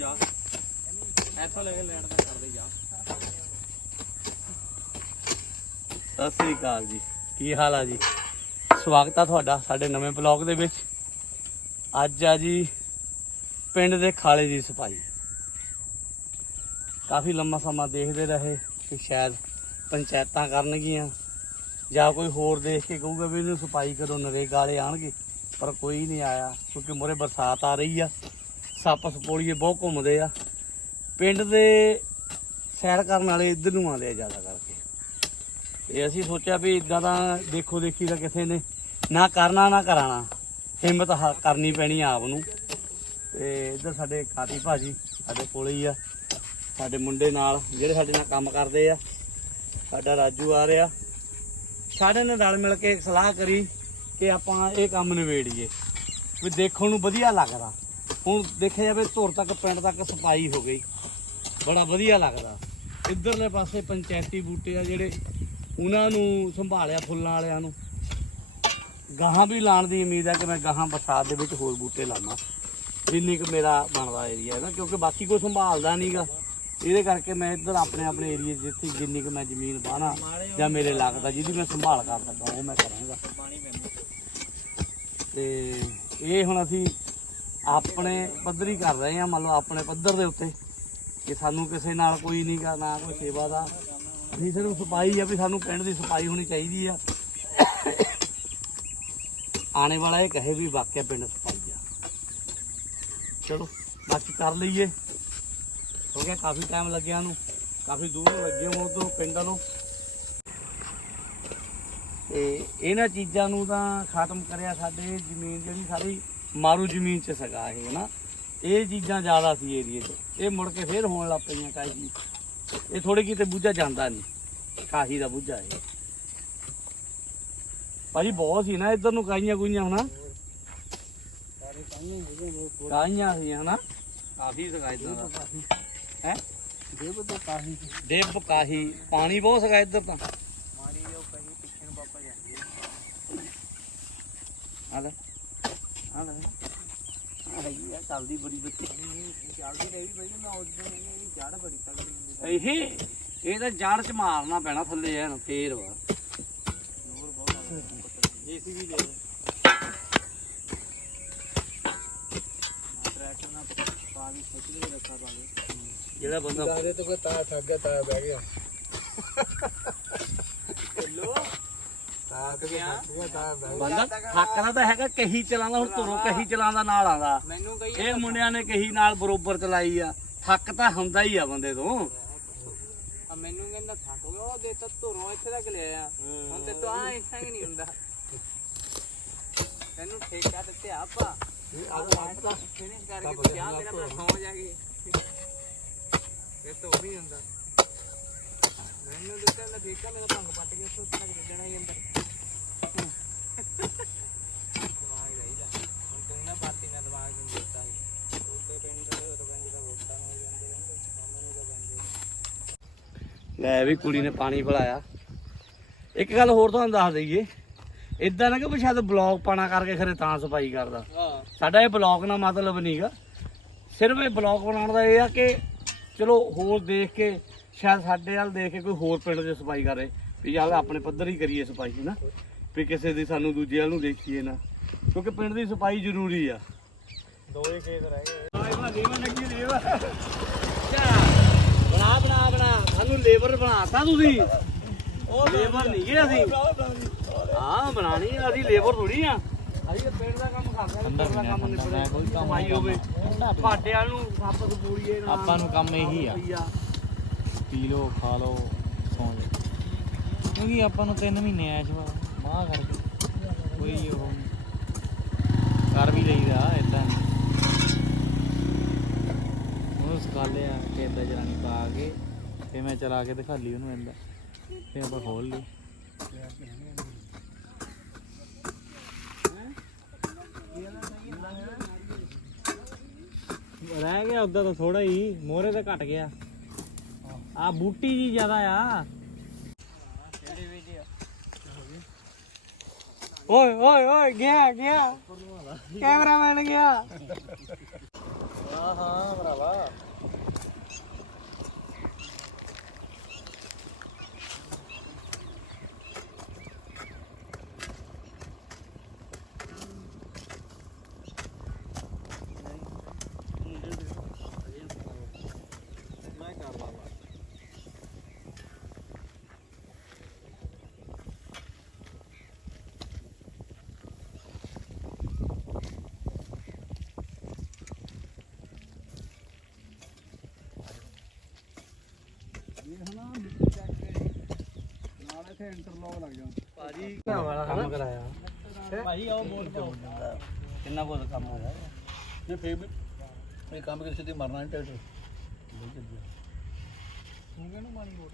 ਜਾ। ਇੱਥੋਂ ਲੈ ਕੇ ਲੈਣ ਦਾ ਕਰਦੇ ਜਾ। ਸਤਿ ਸ੍ਰੀ ਅਕਾਲ ਜੀ। ਕੀ ਹਾਲ ਆ ਜੀ? ਸਵਾਗਤ ਆ ਤੁਹਾਡਾ ਸਾਡੇ ਨਵੇਂ ਬਲੌਗ ਦੇ ਵਿੱਚ। ਅੱਜ ਆ ਜੀ ਪਿੰਡ ਦੇ ਖਾਲੇ ਦੀ ਸਫ਼ਾਈ। ਕਾਫੀ ਲੰਮਾ ਸਮਾਂ ਦੇਖਦੇ ਰਹੇ ਕਿ ਸ਼ਾਇਦ ਪੰਚਾਇਤਾਂ ਕਰਨਗੀਆਂ ਜਾਂ ਕੋਈ ਹੋਰ ਦੇਖ ਕੇ ਕਹੂਗਾ ਵੀ ਇਹਨੂੰ ਸਫ਼ਾਈ ਕਰੋ ਨਰੇਗਾ ਵਾਲੇ ਆਣਗੇ, ਪਰ ਕੋਈ ਨਹੀਂ ਆਇਆ, ਕਿਉਂਕਿ ਮੋਰੇ ਬਰਸਾਤ ਆ ਰਹੀ ਆ। ਸੱਪ ਸਪੋਲੀਏ ਬਹੁਤ ਘੁੰਮਦੇ ਆ। ਪਿੰਡ ਦੇ ਸੈਰ ਕਰਨ ਵਾਲੇ ਇੱਧਰ ਨੂੰ ਆਉਂਦੇ ਆ ਜ਼ਿਆਦਾ ਕਰਕੇ। ਤੇ ਅਸੀਂ ਸੋਚਿਆ ਵੀ ਇਦਾਂ ਦਾ ਦੇਖੋ ਦੇਖੀ ਦਾ ਕਿਸੇ ਨੇ ਨਾ ਕਰਨਾ ਨਾ ਕਰਾਣਾ। ਹਿੰਮਤ ਹ- ਕਰਨੀ ਪੈਣੀ ਆਪ ਨੂੰ। ਤੇ ਇੱਧਰ ਸਾਡੇ ਕਾਤੀ ਭਾਜੀ ਸਾਡੇ ਕੋਲੇ ਹੀ ਆ। ਸਾਡੇ ਮੁੰਡੇ ਨਾਲ, ਜਿਹੜੇ ਸਾਡੇ ਨਾਲ ਕੰਮ ਕਰਦੇ ਆ। ਸਾਡਾ ਰਾਜੂ ਆ ਰਿਹਾ। ਸਾਡੇ ਨੇ ਰਲ ਮਿਲ ਕੇ ਇੱਕ ਸਲਾਹ ਕਰੀ ਕਿ ਆਪਾਂ ਇਹ ਕੰਮ ਨਿਬੇੜੀਏ। ਵੀ ਦੇਖਣ ਨੂੰ ਵਧੀਆ ਲੱਗਦਾ। ਹੁਣ ਦੇਖਿਆ ਜਾਵੇ ਧੁਰ ਤੱਕ, ਪਿੰਡ ਤੱਕ ਸਫ਼ਾਈ ਹੋ ਗਈ। ਬੜਾ ਵਧੀਆ ਲੱਗਦਾ। ਇੱਧਰਲੇ ਪਾਸੇ ਪੰਚਾਇਤੀ ਬੂਟੇ ਆ ਜਿਹੜੇ ਉਹਨਾਂ ਨੂੰ ਸੰਭਾਲਿਆ ਫੁੱਲਾਂ ਵਾਲਿਆਂ ਨੂੰ। ਗਾਹਾਂ ਵੀ ਲਾਉਣ ਦੀ ਉਮੀਦ ਹੈ ਕਿ ਮੈਂ ਗਾਹਾਂ ਬਰਸਾਤ ਦੇ ਵਿੱਚ ਹੋਰ ਬੂਟੇ ਲਾਵਾਂ। ਜਿੰਨੀ ਕੁ ਮੇਰਾ ਬਣਦਾ ਏਰੀਆ ਹੈ ਨਾ, ਕਿਉਂਕਿ ਬਾਕੀ ਕੋਈ ਸੰਭਾਲਦਾ ਨਹੀਂਗਾ ਇਹਦੇ ਕਰਕੇ ਮੈਂ ਇੱਧਰ ਆਪਣੇ ਆਪਣੇ ਏਰੀਏ ਜਿੱਥੇ ਜਿੰਨੀ ਕੁ ਮੈਂ ਜ਼ਮੀਨ ਬਾਣਾ ਜਾਂ ਮੇਰੇ ਲੱਗਦਾ ਜਿਹਦੀ ਮੈਂ ਸੰਭਾਲ ਕਰ ਸਕਦਾ, ਉਹ ਮੈਂ ਕਰਾਂਗਾ। ਪਾਣੀ ਤੇ ਇਹ ਹੁਣ ਅਸੀਂ ਆਪਣੇ ਪੱਧਰੀ ਕਰ ਰਹੇ ਹਾਂ, ਮੰਨ ਲਓ ਆਪਣੇ ਪੱਧਰ ਦੇ ਉੱਤੇ, ਕਿ ਸਾਨੂੰ ਕਿਸੇ ਨਾਲ ਕੋਈ ਨਹੀਂ ਗਾ, ਨਾ ਕੋਈ ਸੇਵਾ ਦਾ। ਅਸੀਂ ਸਿਰਫ ਸਫ਼ਾਈ ਆ ਵੀ ਸਾਨੂੰ ਪਿੰਡ ਦੀ ਸਫ਼ਾਈ ਹੋਣੀ ਚਾਹੀਦੀ ਆ। ਆਣੇ ਵਾਲਾ ਇਹ ਕਹੇ ਵੀ ਵਾਕਿਆ ਪਿੰਡ ਸਫ਼ਾਈ ਆ। ਚਲੋ, ਬਾਕੀ ਕਰ ਲਈਏ। ਹੋ ਗਿਆ, ਕਾਫੀ ਟਾਈਮ ਲੱਗਿਆ ਨੂੰ। ਕਾਫੀ ਦੂਰ ਲੱਗੇ ਹੋ ਤੋਂ ਪਿੰਡਾਂ ਨੂੰ ਤੇ ਇਹਨਾਂ ਚੀਜ਼ਾਂ ਨੂੰ ਤਾਂ ਖਤਮ ਕਰਿਆ ਸਾਡੇ ਜ਼ਮੀਨ ਜਿਹੜੀ ਸਾਰੀ। ਮਾਰੂ ਜ਼ਮੀਨ 'ਚ ਸਗਾ ਇਹ ਨਾ ਇਹ ਚੀਜ਼ਾਂ ਜ਼ਿਆਦਾ ਸੀ ਏਰੀਏ 'ਚ। ਇਹ ਮੁੜ ਕੇ ਫੇਰ ਹੋਣ ਲੱਗ ਪਈਆਂ ਕਾਹੀ ਇਹ ਥੋੜੇ ਕਿਤੇ ਬੂਝਾ ਜਾਂਦਾ ਨਹੀਂ ਕਾਹੀ ਦਾ ਬੂਝਾ ਇਹ। ਭਾਜੀ ਬਹੁਤ ਸੀ ਨਾ ਇੱਧਰ ਨੂੰ ਕਾਈਆਂ ਕੁਈਆਂ ਹਨਾ? ਕਾਈਆਂ ਸੀ ਹਨਾ? ਕਾਫੀ ਸਗਾ ਇੱਧਰ ਦਾ। ਹੈ? ਦੇਵ ਤੋਂ ਕਾਹੀ। ਦੇਵ ਕਾਹੀ ਪਾਣੀ ਬਹੁਤ ਸਗਾ ਇੱਧਰ ਤਾਂ। ਮਾਰੀ ਉਹ ਕਹੀ ਪਿੱਛੇ ਨੂੰ ਪਾਪਾ ਜਾਂਦੀ ਹੈ। ਆ ਚੱਲਦੀ ਬੜੀ ਬੱਤੀ। ਚੱਲਦੀ ਰਹੀ ਬਈ ਮੈਂ ਉਸ ਦਿਨ ਇਹਦੀ ਜੜ ਬੜੀ ਤਗੜੀ ਇਹ ਇਹ ਤਾਂ ਜੜ ਚ ਮਾਰਨਾ ਪੈਣਾ ਥੱਲੇ ਐਨ ਫੇਰ ਵਾ। ਜੀਸੀਬੀ ਲੈ ਟਰੈਕਟਰ ਨਾਲ ਪਾਣੀ ਖਿੱਚ ਕੇ ਰੱਖਾ ਪਾਵੇ ਜਿਹੜਾ ਬੰਦਾ ਦਾਦੇ ਤੋਂ ਕੋਈ ਤਾਰ ਥੱਕ ਗਿਆ ਤਾਰ ਬਹਿ ਗਿਆ। ਤਾਰ ਤੇ ਗਿਆ ਤਾਰ ਬਹਿ ਬੰਦਾ ਥੱਕਦਾ ਤਾਂ ਹੈਗਾ ਕਹੀ ਚਲਾਉਂਦਾ ਹੁਣ ਤੁਰੋਂ ਕਹੀ ਚਲਾਉਂਦਾ ਨਾਲ ਆਂਦਾ ਮੈਨੂੰ ਕਹੀ ਇਹ ਮੁੰਡਿਆਂ ਨੇ ਕਹੀ ਨਾਲ ਬਰੋਬਰ ਚਲਾਈ ਆ। ਥੱਕ ਤਾਂ ਹੁੰਦਾ ਹੀ ਆ ਬੰਦੇ ਤੋਂ। ਆ ਮੈਨੂੰ ਕਹਿੰਦਾ ਥੱਕ ਗਿਆ ਉਹ ਦੇ ਤਾਂ ਧੁਰੋਂ ਇੱਥੇ ਤੱਕ ਲਿਆ ਹੁਣ ਤੇ ਤਾਂ ਆ ਇੱਥੇ ਨਹੀਂ ਹੁੰਦਾ। ਤੈਨੂੰ ਠੇਕਾ ਦਿੱਤੇ ਆਪਾਂ। ਫਿਨਿਸ਼ ਕਰਕੇ ਮੇਰਾ ਸੌ ਇਹ ਤਾਂ ਉਹ ਨਹੀਂ ਹੁੰਦਾ। ਮੈਨੂੰ ਦਿੱਤਾ ਨਾ ਠੇਕਾ ਮੇਰਾ ਭੰਗ ਪੱਟ ਕੇ ਉਸ ਤੱਕ ਦੇਣਾ ਹੀ ਅੰਦਰ ਮਾਈ ਰਹੀਦਾ ਹੁਣ ਤੂੰ ਨਾ ਬਾਤੀ ਨਾ ਦਿਮਾਗ ਨੂੰ ਦਿੱਤਾ ਸੀ ਉੱਤੇ ਪਿੰਡ ਦੇ ਰੁਕਾਂ ਜਿਹੜਾ ਵੋਟਾਂ ਨੂੰ ਹੋ ਜਾਂਦੇ ਰਹਿੰਦੇ ਕੰਮ ਨੂੰ ਤਾਂ ਬੰਦੇ ਲੈ ਵੀ ਕੁੜੀ ਨੇ ਪਾਣੀ ਪਿਲਾਇਆ। ਇੱਕ ਗੱਲ ਹੋਰ ਤੁਹਾਨੂੰ ਦੱਸ ਦਈਏ। ਇਦਾਂ ਨਾ ਕਿ ਵੀ ਸ਼ਾਇਦ ਬਲੌਗ ਪਾਣਾ ਕਰਕੇ ਖਰੇ ਤਾਂ ਸਫ਼ਾਈ ਕਰਦਾ। ਸਾਡਾ ਇਹ ਬਲੌਗ ਨਾਲ ਮਤਲਬ ਨਹੀਂਗਾ ਸਿਰਫ ਇਹ ਬਲੌਗ ਬਣਾਉਣ ਦਾ ਇਹ ਆ ਕਿ ਚਲੋ ਹੋਰ ਦੇਖ ਕੇ ਸ਼ਾਇਦ ਸਾਡੇ ਵੱਲ ਦੇਖ ਕੇ ਕੋਈ ਹੋਰ ਪਿੰਡ ਦੀ ਸਫ਼ਾਈ ਕਰੇ। ਵੀ ਚੱਲ ਆਪਣੇ ਪੱਧਰ ਹੀ ਕਰੀਏ ਸਫ਼ਾਈ ਨਾ ਵੀ ਕਿਸੇ ਦੀ ਸਾਨੂੰ ਦੂਜੇ ਵੱਲ ਨੂੰ ਦੇਖੀਏ ਨਾ। ਕਿਉਂਕਿ ਪਿੰਡ ਦੀ ਸਫ਼ਾਈ ਜ਼ਰੂਰੀ ਆ। ਦੋ ਹੀ ਖੇਤ ਰਹਿ ਗਏ। ਬਣਾ ਬਣਾ ਬਣਾ ਸਾਨੂੰ ਲੇਬਰ ਬਣਾਤਾ ਤੁਸੀਂ। ਉਹ ਲੇਬਰ ਨਹੀਂ ਗਏ ਅਸੀਂ। ਹਾਂ ਬਣਾਣੀ ਆ, ਅਸੀਂ ਲੇਬਰ ਥੋੜੀ ਆ। ਅਸੀਂ ਤਾਂ ਪਿੰਡ ਦਾ ਕੰਮ ਕਰਦੇ ਆ ਪਿੰਡ ਦਾ ਕੰਮ ਨਿਬੜੇ ਕੋਈ ਕਮਾਈ ਹੋਵੇ। ਤੁਹਾਡੇ ਵਾਲ ਨੂੰ ਸੱਪ ਸਪੂਰੀਏ ਨਾ ਆਪਾਂ ਨੂੰ ਕੰਮ ਇਹੀ ਆ। ਪੀ ਲੋ ਖਾ ਲੋ ਸੌਂ ਜਾ ਕਿਉਂਕਿ ਆਪਾਂ ਨੂੰ 3 ਮਹੀਨੇ ਐਸ਼ ਵਾ ਮਾਹ ਕਰਕੇ। ਕੋਈ ਉਹ ਨੀ। ਕਰ ਵੀ ਲਈਦਾ ਇਦਾਂ ਉਹ ਸਕਾਲਿਆ ਕਿ ਇਦਾਂ ਜਰਾਨੀ ਪਾ ਕੇ ਤੇ ਮੈਂ ਚਲਾ ਕੇ ਦਿਖਾ ਲਈ ਉਹਨੂੰ ਇੰਦਾ ਤੇ ਆਪਾਂ ਖੋਲ ਲਈ। ਰਹਿ ਗਿਆ ਉਦਾਂ ਤਾਂ ਥੋੜਾ ਹੀ ਮੋਰੇ ਤਾਂ ਘਟ ਗਿਆ। ਆ ਬੂਟੀ ਜੀ ਜ਼ਿਆਦਾ ਆ। ਓਏ ਓਏ ਓਏ, ਗਿਆ ਗਿਆ। ਕੈਮਰਾਮੈਨ ਗਿਆ। ਨਾਲ ਇੱਥੇ ਇੰਟਰਲੌਕ ਕੰਮ ਕਰਾਇਆ ਭਾਜੀ ਆਓ ਬੋਲ ਕਿੰਨਾ ਬਹੁਤ ਕੰਮ ਹੋਇਆ ਇਹ ਫੇਰ ਵੀ ਇਹ ਕੰਮ ਕਿਸੇ ਤੇ ਮਰਨਾ ਨਹੀਂ ਟਰੈਕਟਰ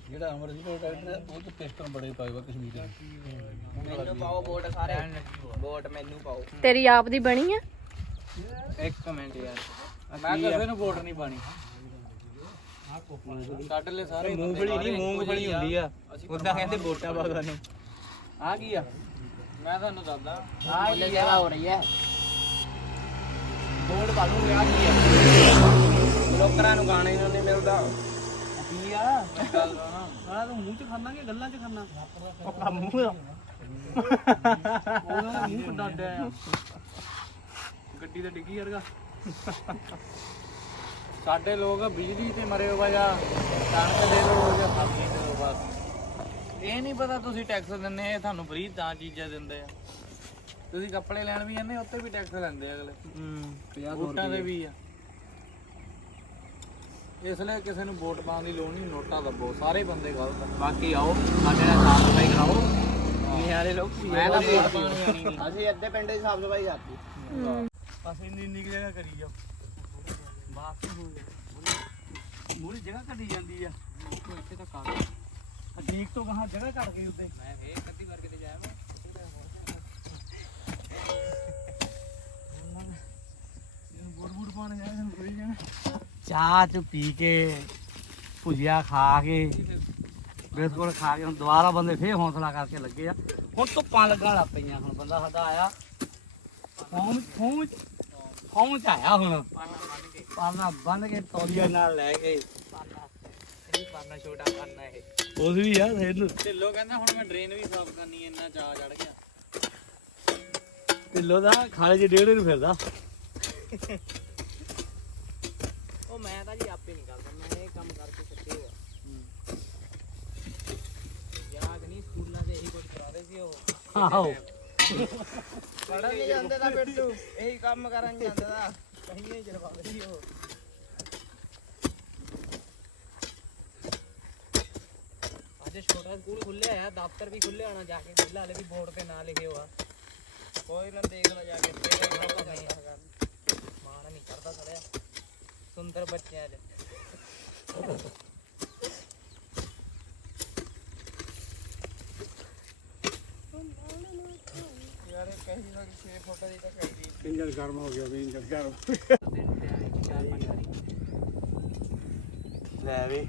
ਜਿਹੜਾ ਅਮਰ ਜੀ ਦਾ ਟਰੈਕਟਰ ਉਹ ਤੇ ਪਿਸਟਨ ਬੜੇ ਪਾਏ ਵਾ ਕਸ਼ਮੀਰ ਦੇ ਮੈਨੂੰ ਪਾਓ ਵੋਟ ਸਾਰੇ ਵੋਟ ਮੈਨੂੰ ਪਾਓ ਤੇਰੀ ਆਪ ਦੀ ਬਣੀ ਆ? ਇੱਕ ਮਿੰਟ ਯਾਰ। ਮੈਂ ਕਿਸੇ ਨੂੰ ਵੋਟ ਨਹੀਂ ਪਾਣੀ ਕੱਢ ਲੈ ਸਾਰੇ ਮੂੰਗਫਲੀ ਨਹੀਂ ਮੂੰਗਫਲੀ ਹੁੰਦੀ ਆ। ਉਦਾਂ ਕਹਿੰਦੇ ਵੋਟਾਂ ਪਾ ਤੁਹਾਨੂੰ ਆ ਕੀ ਆ? ਮੈਂ ਤੁਹਾਨੂੰ ਦੱਸਦਾ। ਆ ਕੀ ਜਗ੍ਹਾ ਹੋ ਰਹੀ ਹੈ। ਪਾ ਲੂੰਗੇ ਆ ਕੀ ਆ? ਲੋਕਰਾਂ ਨੂੰ ਗਾਣੇ ਨੂੰ ਨਹੀਂ ਮਿਲਦਾ। ਕੀ ਆ? ਆ ਤੂੰ ਮੂੰਹ ਚ ਖਾਣਾ ਕਿ ਗੱਲਾਂ ਚ ਖਾਣਾ ਉਹ ਮੂੰਹ ਦਾ ਉਹਦਾ ਮੂੰਹ ਕਿੱਡਾ ਅੱਡਿਆ ਆ ਗੱਡੀ ਤੇ ਡਿੱਗੀ ਵਰਗਾ। ਸਾਡੇ ਲੋਕ ਬਿਜਲੀ ਤੇ ਮਰੇ ਹੋ ਜਾਂ ਕਣਕ ਦੇ ਲੋ ਜਾਂ ਸਬਜ਼ੀ ਦੇ ਲੋ ਬਸ। ਇਹ ਨਹੀਂ ਪਤਾ ਤੁਸੀਂ ਟੈਕਸ ਦਿੰਦੇ ਆ ਤੁਹਾਨੂੰ ਫਰੀ ਤਾਂ ਚੀਜ਼ਾਂ ਦਿੰਦੇ ਆ। ਤੁਸੀਂ ਕੱਪੜੇ ਲੈਣ ਵੀ ਜਾਂਦੇ ਉੱਤੇ ਵੀ ਟੈਕਸ ਲੈਂਦੇ ਆ ਅਗਲੇ। ਹੂੰ। ਵੋਟਾਂ ਦੇ ਵੀ ਆ। ਇਸ ਲਈ ਕਿਸੇ ਨੂੰ ਵੋਟ ਪਾਉਣ ਦੀ ਲੋੜ ਨਹੀਂ ਨੋਟਾ ਦੱਬੋ ਸਾਰੇ ਬੰਦੇ ਗਲਤ ਆ। ਬਾਕੀ ਆਓ ਸਾਡੇ ਨਾਲ ਸਾਫ਼ ਸਫ਼ਾਈ ਕਰਾਓ। ਨਿਆਰੇ ਲੋਕ ਮੈਂ ਤਾਂ ਵੋਟ ਪਾਣੀ ਨਹੀਂ। ਅਸੀਂ ਅੱਧੇ ਪਿੰਡ ਦੀ ਸਾਫ਼ ਸਫ਼ਾਈ ਕਰਤੀ। ਬਸ ਇੰਨੀ ਇੰਨੀ ਜਗ੍ਹਾ ਕਰੀ ਜਾਓ। ਬਸ ਹੋ ਗਿਆ ਮੂਰੀ ਜਗ੍ਹਾ ਘਟੀ ਜਾਂਦੀ ਆ। ਇੱਥੇ ਤਾਂ ਕਰ ਠੀਕ ਤੋਂ ਕਹਾਂ ਜਗ੍ਹਾ ਘਟ ਗਈ ਉੱਤੇ। ਮੈਂ ਫੇਰ ਕੱਦੀ ਕਰਕੇ ਤੇ ਜਾਇਆ ਬੁੜ ਬੁੜ ਪਾਣ ਜਾਣਾ ਸਾਨੂੰ ਕੋਈ ਜਾਣਾ। ਚਾਹ ਚ ਪੀ ਕੇ ਭੁਜੀਆ ਖਾ ਕੇ ਬਿਸਕੁਟ ਖਾ ਕੇ ਹੁਣ ਦੁਬਾਰਾ ਬੰਦੇ ਫੇਰ ਹੌਸਲਾ ਕਰਕੇ ਲੱਗੇ ਆ। ਹੁਣ ਧੁੱਪਾਂ ਲੱਗਣ ਲੱਗ ਪਈਆਂ ਹੁਣ ਬੰਦਾ ਸਾਡਾ ਆਇਆ। ਫੋਮ ਫੋਮ ਫੋਮ ਚ ਆਇਆ ਹੁਣ। ਪਾਣਾ ਬੰਨ ਕੇ ਤੌਲੀਆ ਨਾਲ ਲੈ ਕੇ ਇਹ ਪਾਣਾ ਛੋਟਾ ਕਰਨਾ ਇਹ। ਉਸ ਵੀ ਆ ਇਹਨੂੰ। ਢਿੱਲੋ ਕਹਿੰਦਾ ਹੁਣ ਮੈਂ ਡਰੇਨ ਵੀ ਸਾਫ਼ ਕਰਨੀ ਐ, ਇੰਨਾ ਚਾਹ ਚੜ ਗਿਆ। ਢਿੱਲੋ ਦਾ ਖਾਲੇ ਚ ਡੇਢ ਨੂੰ ਫਿਰਦਾ। ਉਹ ਮੈਂ ਤਾਂ ਜੀ ਆਪੇ ਨਹੀਂ ਕਰਦਾ ਮੈਂ ਇਹ ਕੰਮ ਕਰਕੇ ਸਿੱਖੇ ਹੋਇਆ ਯਾਦ ਨਹੀਂ ਸਕੂਲਾਂ 'ਚ ਇਹੀ ਕੁਝ ਕਰਾਉਂਦੇ ਸੀ ਉਹ। ਆਹੋ। ਪੜਨ ਨਹੀਂ ਜਾਂਦੇ ਤਾਂ ਬਿੱਟੂ ਇਹੀ ਕੰਮ ਕਰਨ ਜਾਂਦੇ ਦਾ ਨਹੀਂ ਚਲਵਾਉਂਦੇ ਸੀ ਉਹ ਅੱਜ ਛੋਟਾ ਸਕੂਲ ਖੁੱਲਿਆ ਆ ਦਫ਼ਤਰ ਵੀ ਖੁੱਲਿਆ ਹੋਣਾ ਜਾ ਕੇ ਖੁੱਲਾ ਹਲੇ ਵੀ ਬੋਰਡ ਤੇ ਨਾਂ ਲਿਖੇ ਹੋਆ। ਕੋਈ ਨਾ ਦੇਖ ਲੈ ਜਾ ਕੇ ਤੇਰੇ ਨਾਲ ਨਹੀਂ ਮਾਣ ਨਹੀਂ ਕਰਦਾ ਸੜਿਆ ਸੁੰਦਰ ਬੱਚਿਆਂ ਦੇ ਯਾਰ ਇਹ ਕਹੀ ਨਾ 6 ਫੁੱਟ ਦੀ ਤਾਂ ਕਹੀ ਇੰਜਨ ਗਰਮ ਹੋ ਗਿਆ ਵੀ ਇੰਜਨ ਗਰਮ। ਲੈ ਵੀ।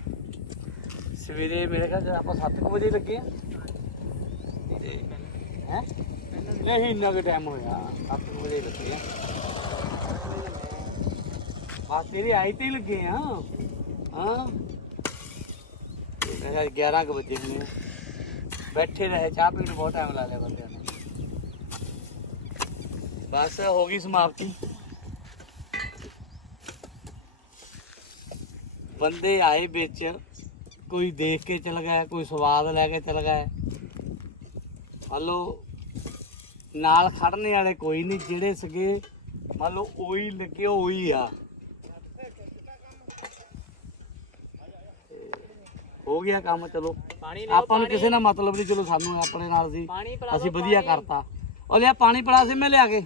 ਸਵੇਰੇ ਮੇਰੇ ਖਿਆਲ ਚ ਆਪਾਂ 7 ਵਜੇ ਲੱਗੇ ਆ। ਹੈ? ਨਹੀਂ ਇੰਨਾ ਕੁ ਟਾਈਮ ਹੋਇਆ। 7 ਵਜੇ ਲੱਗੇ ਆ। ਬਸ ਤੇਰੀ ਆਈ ਤੇ ਲੱਗੇ ਆ। ਹਾਂ। ਮੇਰੇ ਖਿਆਲ 11 ਕੁ ਵਜੇ ਹੋਣੇ। ਬੈਠੇ ਰਹੇ ਚਾਹ ਪੀਣ ਨੂੰ ਬਹੁਤ ਟਾਈਮ ਲਾ ਲਿਆ ਬੰਦਿਆਂ ਨੇ। ਬਸ ਹੋ ਗਈ ਸਮਾਪਤੀ। ਬੰਦੇ ਆਏ ਵਿੱਚ ਕੋਈ ਦੇਖ ਕੇ ਚਲ ਗਿਆ ਕੋਈ ਸਵਾਦ ਲੈ ਕੇ ਚਲ ਗਿਆ। ਮੰਨ ਲਓ ਨਾਲ ਖੜਨੇ ਵਾਲੇ ਕੋਈ ਨਹੀਂ ਜਿਹੜੇ ਸਗੇ ਮੰਨ ਲਓ ਉਹੀ ਲੱਗੇ ਉਹੀ ਆ। ਹੋ ਗਿਆ ਕੰਮ ਚਲੋ। ਆਪਾਂ ਨੂੰ ਕਿਸੇ ਨਾਲ ਮਤਲਬ ਨਹੀਂ ਚਲੋ ਸਾਨੂੰ ਆਪਣੇ ਨਾਲ ਸੀ। ਅਸੀਂ ਵਧੀਆ ਕਰਤਾ। ਉਹ ਲਿਆ ਪਾਣੀ ਪੜਾ ਸੀ ਮੈਂ ਲਿਆ ਕੇ।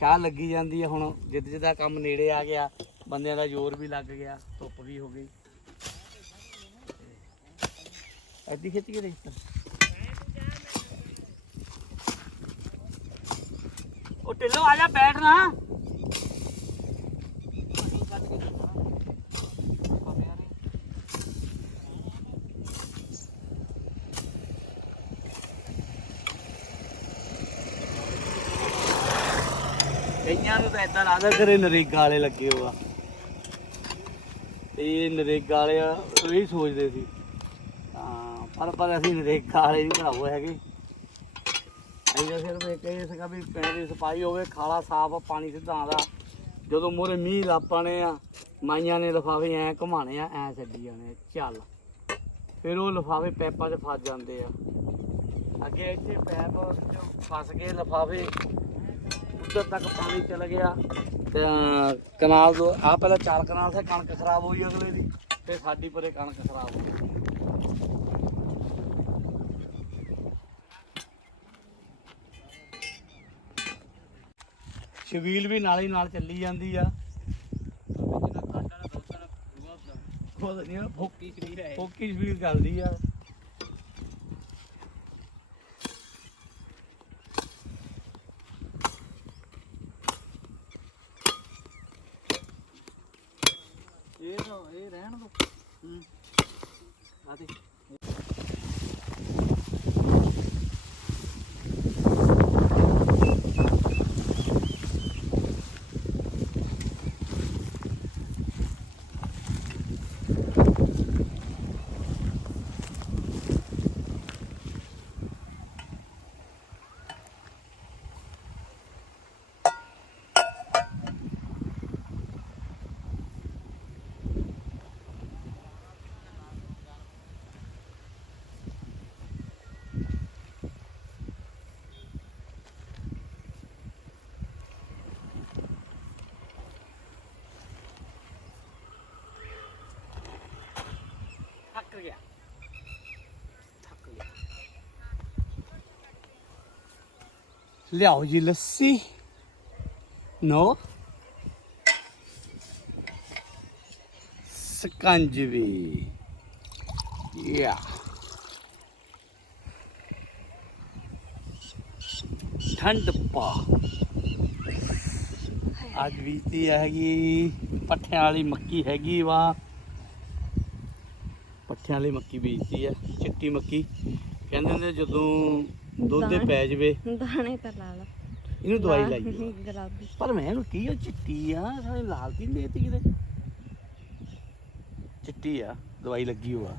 ਖਿਆਲ ਲੱਗੀ ਜਾਂਦੀ ਹੈ ਹੁਣ, ਜਿੱਦ ਜਿੱਦਾਂ ਕੰਮ ਨੇੜੇ ਆ ਗਿਆ, ਬੰਦਿਆਂ ਦਾ ਜ਼ੋਰ ਵੀ ਲੱਗ ਗਿਆ, ਧੁੱਪ ਵੀ ਹੋ ਗਈ। ਅੱਧੀ ਖੇਤੀ ਕੇ ਉਹ ਢਿੱਲੋ ਆ ਜਾ, ਬੈਠ ਨਾ। ਕਈਆਂ ਲੱਗਦਾ ਕਰੇ ਨਰੇਗਾ ਵਾਲੇ ਲੱਗੇ ਹੋਆ ਤੇ ਨਰੇਗਾ ਵਾਲੇ ਆ, ਸੋਚਦੇ ਸੀ। ਤਾਂ ਪਰ ਪਰ ਅਸੀਂ ਨਰੇਗਾ ਵਾਲੇ ਨਹੀਂ ਭਰਾਵੋ ਹੈਗੇ। ਅਸੀਂ ਸਿਰਫ ਇੱਕ ਇਹ ਸੀਗਾ ਵੀ ਪਿੰਡ ਦੀ ਸਫ਼ਾਈ ਹੋਵੇ ਖਾਲਾ ਸਾਫ਼ ਪਾਣੀ ਸਿੱਧਾ ਆਉਂਦਾ। ਜਦੋਂ ਮੋਰੇ ਮੀਂਹ ਲਾਪਣੇ ਆ ਮਾਈਆਂ ਨੇ ਲਫਾਫੇ ਐ ਘੁਮਾਣੇ ਆ ਐ ਛੱਡੀ ਜਾਣੇ ਆ, ਚੱਲ। ਫਿਰ ਉਹ ਲਫਾਫੇ ਪੈਪਾਂ 'ਚ ਫਸ ਜਾਂਦੇ ਆ। ਅੱਗੇ ਇੱਥੇ ਪੈਪ 'ਚ ਫਸ ਗਏ ਲਫਾਫੇ। ਉੱਧਰ ਤੱਕ ਪਾਣੀ ਚਲ ਗਿਆ ਤੇ ਕਨਾਲ ਤੋਂ ਆ ਪਹਿਲਾਂ ਚਾਰ ਕਨਾਲ ਸੇ ਕਣਕ ਖਰਾਬ ਹੋਈ ਅਗਲੇ ਦੀ ਫਿਰ ਸਾਡੀ ਪਰੇ ਕਣਕ ਖਰਾਬ ਹੋ ਗਈ। ਸ਼ਬੀਲ ਵੀ ਨਾਲ ਹੀ ਨਾਲ ਚੱਲੀ ਜਾਂਦੀ ਆ। ਉਹ ਨਹੀਂ ਫੋਕੀ ਸ਼ਬੀਲ ਹੈ ਫੋਕੀ ਸ਼ਬੀਲ ਚੱਲਦੀ ਆ ਇਹ ਤਾਂ ਇਹ ਰਹਿਣ ਦੋ ਹੂੰ ਆ ਦੇ ਥੱਕ ਗਿਆ ਥੱਕ ਗਿਆ ਲਿਆਓ ਜੀ ਲੱਸੀ ਨੋ ਸਕੰਜਵੀ ਯਾ ਠੰਡ ਪਾ ਅੱਜ ਬੀਤੀ ਹੈਗੀ ਪੱਠਿਆਂ ਵਾਲੀ ਮੱਕੀ ਹੈਗੀ ਵਾ ਪੱਠਿਆਂ ਵਾਲੀ ਮੱਕੀ ਬੀਜਦੀ ਆ ਚਿੱਟੀ ਮੱਕੀ। ਕਹਿੰਦੇ ਨੇ ਜਦੋਂ ਦੁੱਧ ਦੇ ਪੈ ਜਵੇ ਦਾਣੇ ਤਾਂ ਲਾ ਲਾ ਇਹਨੂੰ ਦਵਾਈ ਲਾਈਏ ਗੁਲਾਬੀ। ਪਰ ਮੈਂ ਇਹਨੂੰ ਕੀ ਉਹ ਚਿੱਟੀ ਆ ਸਾਰੇ ਲਾਲ ਕੀ ਦੇਤੀ ਕਿਤੇ। ਚਿੱਟੀ ਆ ਦਵਾਈ ਲੱਗੀ ਹੋਆ।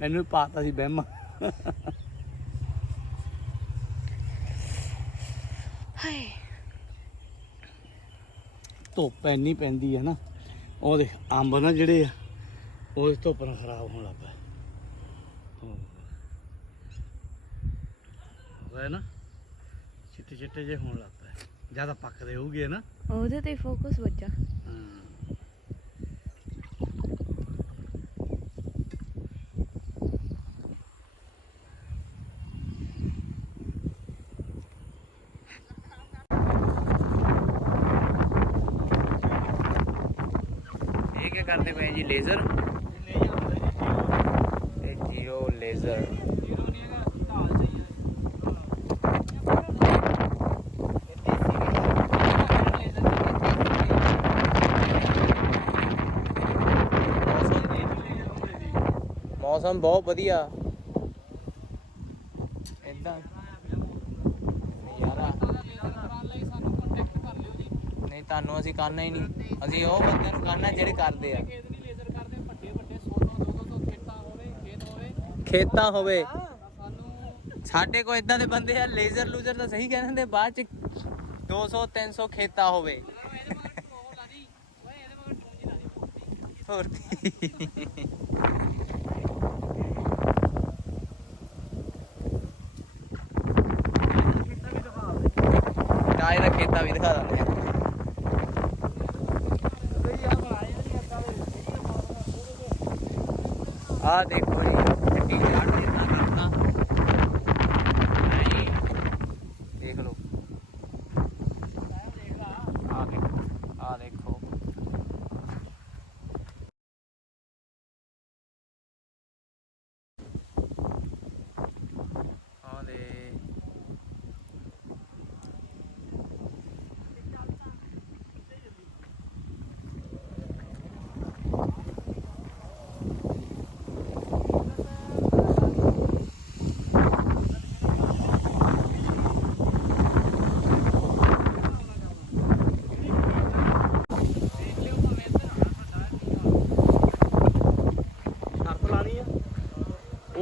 ਮੈਨੂੰ ਵੀ ਪਾਤਾ ਸੀ ਬਹਿਮਾ ਹਾਏ। ਧੁੱਪ ਐਨੀ ਪੈਂਦੀ ਹੈ ਨਾ ਉਹ ਦੇਖ ਅੰਬ ਨਾ ਜਿਹੜੇ ਆ ਉਹ ਇਸ ਧੁੱਪ ਨਾਲ ਖਰਾਬ ਹੋਣ ਲੱਗ ਹੋਇਆ ਨਾ ਚਿੱਟੇ ਚਿੱਟੇ ਜੇ ਹੋਣ ਲੱਗ ਜ਼ਿਆਦਾ ਪੱਕਦੇ ਹੋਊਗੇ ਨਾ। ਉਹਦੇ ਤੇ ਫੋਕਸ ਵੱਜਾ। ਕਰਦੇ ਪਏ ਜੀ ਲੇਜ਼ਰ ਇਹ ਜੀਰੋ ਲੇਜ਼ਰ ਮੌਸਮ ਬਹੁਤ ਵਧੀਆ। ਇਦਾਂ ਨਜ਼ਾਰਾ। ਨਹੀਂ ਤੁਹਾਨੂੰ ਅਸੀਂ ਕਰਨਾ ਹੀ ਨਹੀਂ। ਅਸੀਂ ਉਹ ਬੰਦੇ ਨੂੰ ਕਰਨਾ ਜਿਹੜੇ ਕਰਦੇ ਆ। ਖੇਤਾਂ ਹੋਵੇ। ਸਾਡੇ ਕੋਲ ਇਦਾਂ ਦੇ ਬੰਦੇ ਆ ਲੇਜ਼ਰ ਲੂਜ਼ਰ ਤਾਂ ਸਹੀ ਕਹਿੰਦੇ ਹੁੰਦੇ ਬਾਅਦ ਚ 200 300 ਖੇਤਾਂ ਹੋਵੇ। ਹੋਰ ਕੀ। ਤਾਂ ਇਹਦਾ ਖੇਤਾਂ ਵੀ ਦਿਖਾ ਦਿੰਦੇ ਆ। ਆ ਦੇਖੋ ਜੀ ਚਿੱਟੀ ਚਾਟ ਜਿੰਨਾ ਕਰਨਾ ਨਹੀਂ ਦੇਖ ਲਓ ਆ ਦੇਖੋ ਆ ਦੇਖੋ ਆ ਦੇ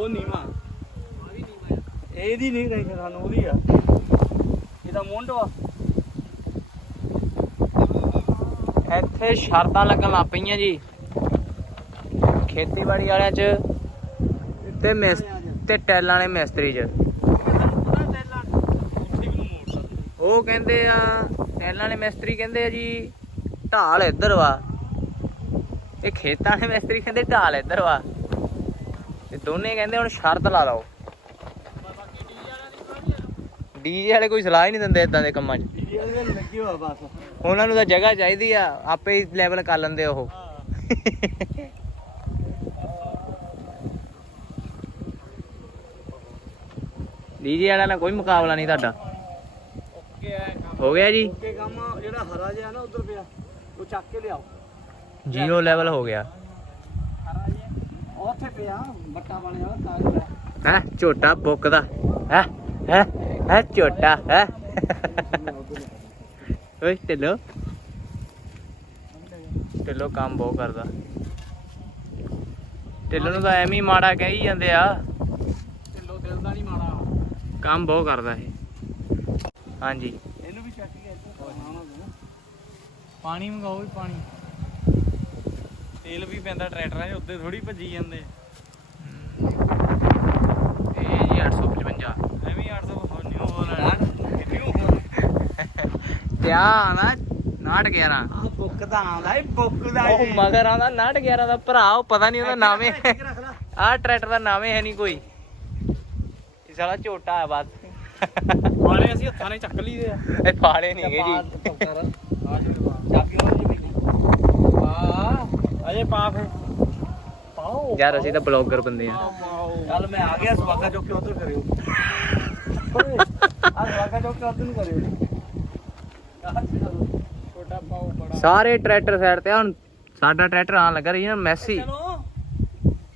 ਨੀਵਾ ਇਹਦੀ ਨਹੀਂ ਟੈਨਸ਼ਨ ਸਾਨੂੰ, ਉਹਦੀ ਆ। ਇਹਦਾ ਮੁੰਡ ਵਾ। ਇੱਥੇ ਸ਼ਰਤਾਂ ਲੱਗਣ ਲੱਗ ਪਈਆਂ ਜੀ। ਖੇਤੀਬਾੜੀ ਵਾਲਿਆਂ 'ਚ ਤੇ ਮਿਸ ਤੇ ਟੈਲਾਂ ਵਾਲੇ ਮਿਸਤਰੀ 'ਚ। ਉਹ ਕਹਿੰਦੇ ਆ, ਟੈਲਾਂ ਵਾਲੇ ਮਿਸਤਰੀ ਕਹਿੰਦੇ ਆ ਜੀ, ਢਾਲ ਇੱਧਰ ਵਾ। ਇਹ ਖੇਤਾਂ ਵਾਲੇ ਮਿਸਤਰੀ ਕਹਿੰਦੇ ਢਾਲ ਇੱਧਰ ਵਾ। ਤੇ ਦੋਨੇ ਕਹਿੰਦੇ ਹੁਣ ਸ਼ਰਤ ਲਾ ਲਓ। ਡੀਜੇ ਵਾਲੇ ਕੋਈ ਸਲਾਹ ਹੀ ਨਹੀਂ ਦਿੰਦੇ ਇਦਾਂ ਦੇ ਕੰਮਾਂ 'ਚ। ਇਹਦੇ ਲੱਗੀ ਹੋਆ ਬਸ। ਉਹਨਾਂ ਨੂੰ ਤਾਂ ਜਗ੍ਹਾ ਚਾਹੀਦੀ ਆ ਆਪੇ ਹੀ ਲੈਵਲ ਕਰ ਲੈਂਦੇ ਉਹ। ਡੀਜੇ ਵਾਲਿਆਂ ਨਾਲ ਕੋਈ ਮੁਕਾਬਲਾ ਨਹੀਂ ਤੁਹਾਡਾ। ਹੋ ਗਿਆ ਜੀ? ਓਕੇ ਕੰਮ ਜਿਹੜਾ ਹਰਾ ਜਿਹਾ ਨਾ ਉਧਰ ਪਿਆ ਉਹ ਚੱਕ ਕੇ ਲਿਆਓ। ਜ਼ੀਰੋ ਲੈਵਲ ਹੋ ਗਿਆ। ਹਰਾ ਜਿਹਾ। ਉਹ ਉੱਥੇ ਪਿਆ ਬੱਟਾ ਵਾਲੇ ਵਾਲਾ ਕਾਗਜ਼ ਹੈ। ਝੋਟਾ ਬੁੱਕਦਾ ਹੈ ਹੈ। ਹੈ ਝੋਟਾ ਹੈ। ਓਏ ਢਿੱਲੋ। ਢਿੱਲੋ ਕੰਮ ਬਹੁਤ ਕਰਦਾ। ਢਿੱਲੋ ਨੂੰ ਤਾਂ ਐਵੇਂ ਹੀ ਮਾੜਾ ਕਹੀ ਜਾਂਦੇ ਆ। ਢਿੱਲੋ ਦਿਲ ਦਾ ਨਹੀਂ ਮਾੜਾ। ਕੰਮ ਬਹੁਤ ਕਰਦਾ ਇਹ। ਹਾਂਜੀ। ਇਹਨੂੰ ਵੀ ਚੱਕ ਕੇ ਪਾਣੀ ਮੰਗਾਓ ਵੀ ਪਾਣੀ। ਤੇਲ ਵੀ ਪੈਂਦਾ ਟਰੈਕਟਰਾਂ 'ਚ ਉੱਤੇ ਥੋੜੀ ਭੱਜੀ ਜਾਂਦੇ। ਇਹ ਜੀ 855 ਤੇ ਆ ਨਾ 911 ਆ ਬੁੱਕ ਦਾ ਆਉਂਦਾ ਏ ਬੁੱਕ ਦਾ ਉਹ ਮਗਰ ਆਉਂਦਾ 911 ਦਾ ਭਰਾ ਉਹ ਪਤਾ ਨਹੀਂ ਉਹਦਾ ਨਾਮੇ ਰੱਖ ਲੈ। ਆਹ ਟਰੈਕਟਰ ਦਾ ਨਾਮੇ ਹੈ ਨਹੀਂ ਕੋਈ। ਇਹ ਸਾਲਾ ਝੋਟਾ ਹੈ ਬਸ। ਵਾਲੇ ਅਸੀਂ ਹੱਥਾਂ ਨੇ ਚੱਕ ਲਈਦੇ ਆ। ਇਹ ਫਾੜੇ ਨਹੀਂ ਹੈਗੇ ਜੀ। ਆ ਜਿਹੜੇ ਪਾ ਚਾਬੀ ਉਹਨਾਂ ਦੀ ਵੀ ਆ ਅਜੇ ਪਾ ਫੇ ਪਾਓ। ਯਾਰ ਅਸੀਂ ਤਾਂ ਬਲੌਗਰ ਬੰਦੇ ਆ। ਚੱਲ ਮੈਂ ਆ ਗਿਆ ਸਵਾਗਾ ਚੁੱਕ ਉਧਰ ਕਰਿਓ। ਆ ਸਵਾਗਾ ਚੁੱਕ ਉਧਰ ਨੂੰ ਕਰਿਓ। ਛੋਟਾ ਪਾਓ ਬੜਾ ਸਾਰੇ ਟਰੈਕਟਰ ਸਾਈਡ ਤੇ ਆ, ਹੁਣ ਸਾਡਾ ਟਰੈਕਟਰ ਆਣ ਲੱਗਾ ਰਹੀ ਨਾ ਮੈਸੀ। ਚਲੋ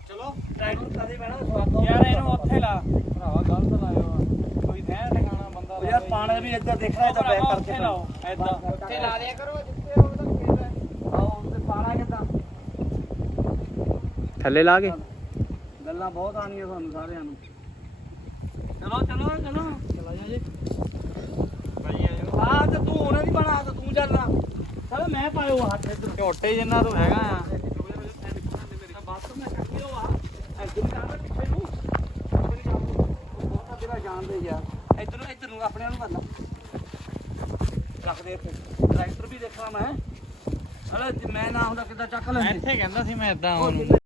ਚਲੋ ਟਰੈਕਟਰ ਕਾਦੇ ਪੈਣਾ ਸਵਾਗਾ ਯਾਰ ਇਹਨੂੰ ਉੱਥੇ ਲਾ। ਭਰਾਵਾ ਗਲਤ ਲਾਇਓ ਕੋਈ ਥੈਂ ਟਿਕਾਣਾ ਬੰਦਾ ਯਾਰ ਪਾਣੀ ਵੀ ਇੱਧਰ ਦੇਖਣਾ ਇੱਧਰ ਬੈਕ ਕਰਕੇ ਲਾਓ। ਇੱਧਰ। ਉੱਥੇ ਲਾ ਦਿਆ ਕਰੋ ਜਿੱਥੇ ਉਹ ਤਾਂ ਆਓ ਤੇ ਪਾਣਾ ਕਿੱਦਾਂ? ਥੱਲੇ ਲਾ ਕੇ। ਗੱਲਾਂ ਬਹੁਤ ਆਣੀਆਂ ਤੁਹਾਨੂੰ ਸਾਰਿਆਂ ਨੂੰ। ਚਲੋ ਚਲੋ ਚਲੋ। ਚਲਾ ਜਾ। ਆ ਤੇ ਤੂੰ ਉਹਨਾਂ ਦੀ ਬਣਾ ਤੇ ਤੂੰ ਚੱਲਣਾ ਚਲ ਮੈਂ ਪਾਇਓ ਹੱਥ ਇੱਧਰ। ਝੋਟੇ ਜਿੰਨਾ ਤੂੰ ਹੈਗਾ ਆ। ਬਸ ਮੈਂ ਕੱਢਿਓ ਆ। ਇੱਧਰ ਨੂੰ ਜਾਣਾ ਪਿੱਛੇ ਨੂੰ। ਆਪਣੀ ਜਾਨ ਨੂੰ ਬਹੁਤਾ ਤੇਰਾ ਜਾਣਦੇ ਯਾਰ ਇੱਧਰ ਨੂੰ ਇੱਧਰ ਨੂੰ ਆਪਣੇ ਨੂੰ ਕਰ ਲਾ ਰੱਖ ਦੇ ਇੱਥੇ। ਟਰੈਕਟਰ ਵੀ ਦੇਖਣਾ ਮੈਂ। ਅਰੇ ਜੇ ਮੈਂ ਨਾ ਹੁੰਦਾ ਕਿੱਦਾਂ ਚੱਕ ਲੈਂਦੇ। ਇੱਥੇ ਕਹਿੰਦਾ ਸੀ ਮੈਂ ਇਦਾਂ ਉਹ ਜਿੰਨੇ